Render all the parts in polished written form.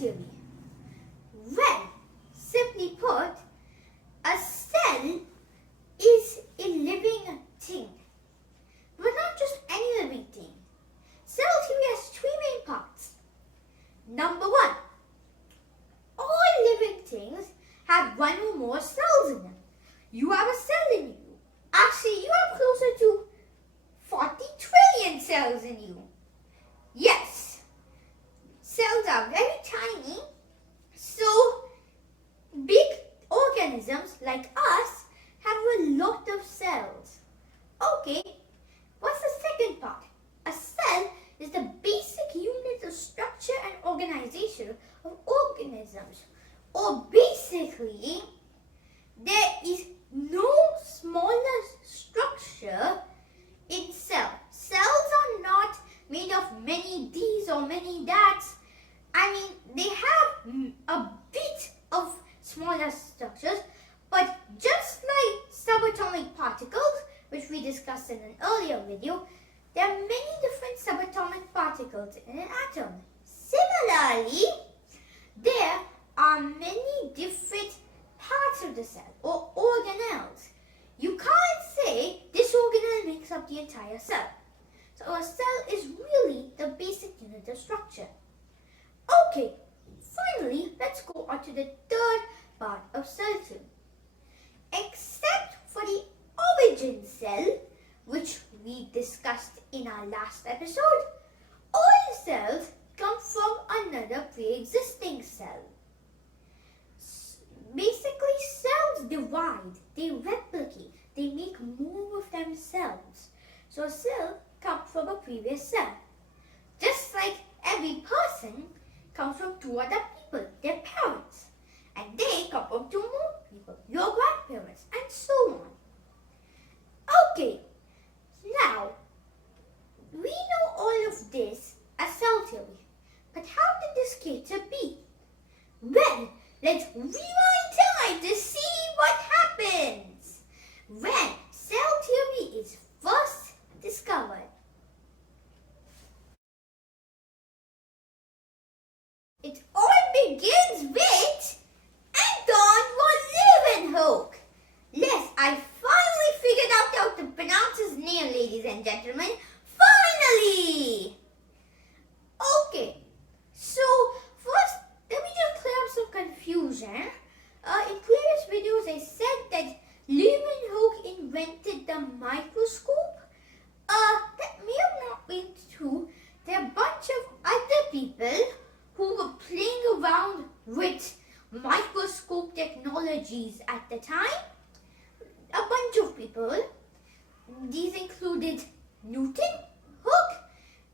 theory? Well, simply put, a cell is a living thing, but not just any living thing. Cell theory has three main parts. Number one, all living things have one or more cells in them. You have a cell in you. Actually, you have closer to 40 trillion cells in you. Yes, cells are very tiny, so big organisms like us have a lot of cells. Okay, what's the second part? A cell is the basic unit of structure and organization of organisms. Or basically, there is no smaller structure in cell. Cells are not made of many these or many that's. I mean, they have a bit of smaller structures, but just like subatomic particles, which we discussed in an earlier video, there are many different subatomic particles in an atom. Similarly, there are many different parts of the cell or organelles. You can't say this organelle makes up the entire cell. So a cell is really the basic unit of structure. Okay, finally, let's go on to the third part of cell theory. Except for the origin cell, which we discussed in our last episode, all cells come from another pre-existing cell. Basically, cells divide, they replicate, they make more of themselves. So a cell comes from a previous cell. Just like every person comes from two other people, their parents. And they come from two more people, your grandparents, and so on. Okay, now, we know all of this as cell theory. But how did this get to be? Well, let's rewind time to see what happens when cell theory is first discovered. It all begins with Antonie von Leeuwenhoek. Yes, I finally figured out how to pronounce his name, ladies and gentlemen. Finally! Okay, so first, let me just clear up some confusion. In previous videos, I said that Leeuwenhoek invented the microscope. That may have not been true. There are a bunch of other people who were playing around with microscope technologies at the time. A bunch of people. These included Newton, Hooke,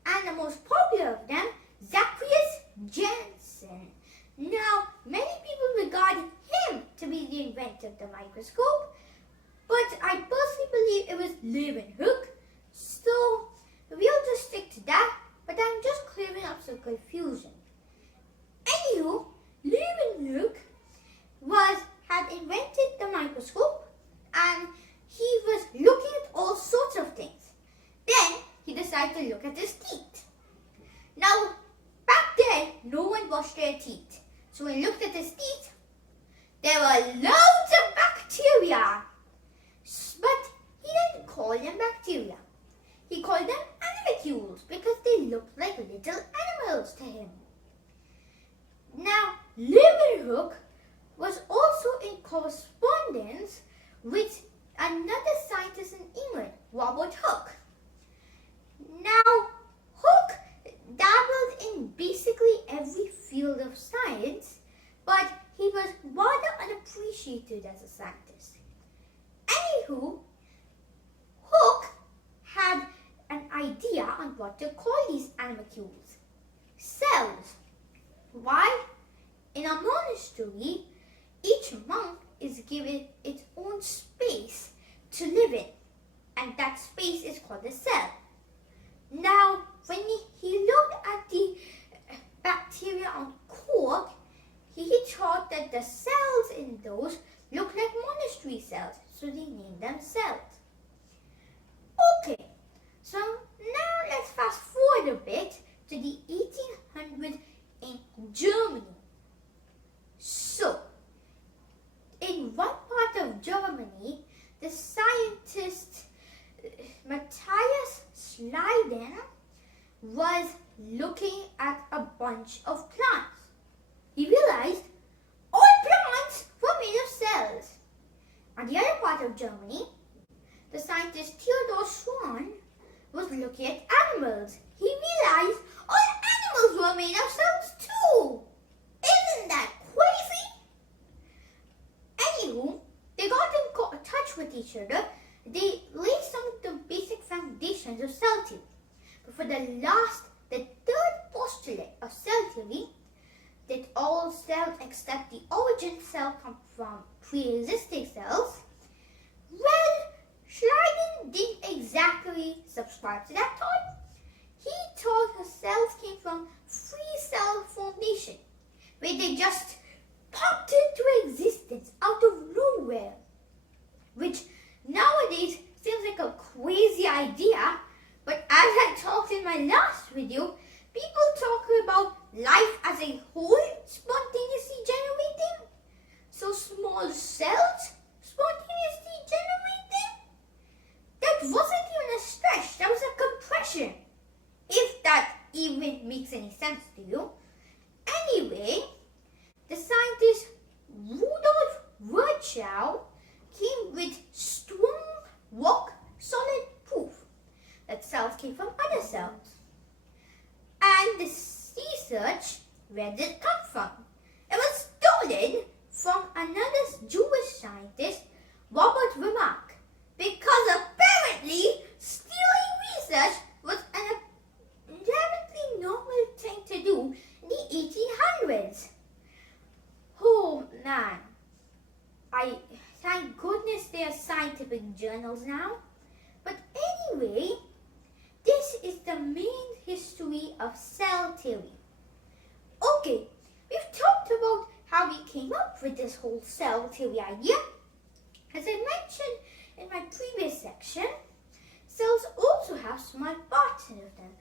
and the most popular of them, Zacharias Janssen. Now, many people regard him to be the inventor of the microscope, but I personally believe it was Leeuwenhoek, so we'll just stick to that, but I'm just clearing up some confusion. Anywho, Leeuwenhoek had invented the microscope, and he was looking at all sorts of things. Then he decided to look at his teeth. Now, back then, no one washed their teeth. So when he looked at his teeth, there were loads of bacteria. But he didn't call them bacteria. He called them animalcules because they looked like little animals to him. Now, Leeuwenhoek was also in correspondence with another scientist in England, Robert Hooke. Now, Hooke dabbled in basically every field of science, but he was rather unappreciated as a scientist. Anywho, Hooke had an idea on what to call these animalcules. Cells. Why? In a monastery, each monk is given its own space to live in, and that space is called a cell. Now, when he looked at the bacteria on cork, he thought that the cells in those looked like monastery cells, so they named them cells. Okay, so now let's fast forward a bit to the 1800s in Germany. looking at a bunch of plants. He realized all plants were made of cells. On the other part of Germany, the scientist Theodor Schwann was looking at animals. He realized all animals were made of cells too. Isn't that crazy? Anywho, they got in touch with each other. They laid some of the basic foundations of cell theory. But for the third postulate of cell theory, that all cells except the origin cell come from pre-existing cells, well, Schleiden didn't exactly subscribe to that thought. He thought the cells came from free cell formation, where they just popped into existence out of nowhere, which nowadays seems like a crazy idea, but as I talked in my last video, people talk about life as a whole spontaneously generating. So small cells spontaneously generating? That wasn't even a stretch, that was a compression. If that even makes any sense to you. Anyway, the scientist Rudolf Virchow came with strong, rock-solid proof that cells came from other cells. And this research, where did it come from? It was stolen from another Jewish scientist, Rudolf Virchow, because apparently stealing research was an apparently normal thing to do in the 1800s. Oh man, thank goodness there are scientific journals now. But anyway, this is the main history of cell theory. Okay, we've talked about how we came up with this whole cell theory idea. As I mentioned in my previous section, cells also have small parts in them,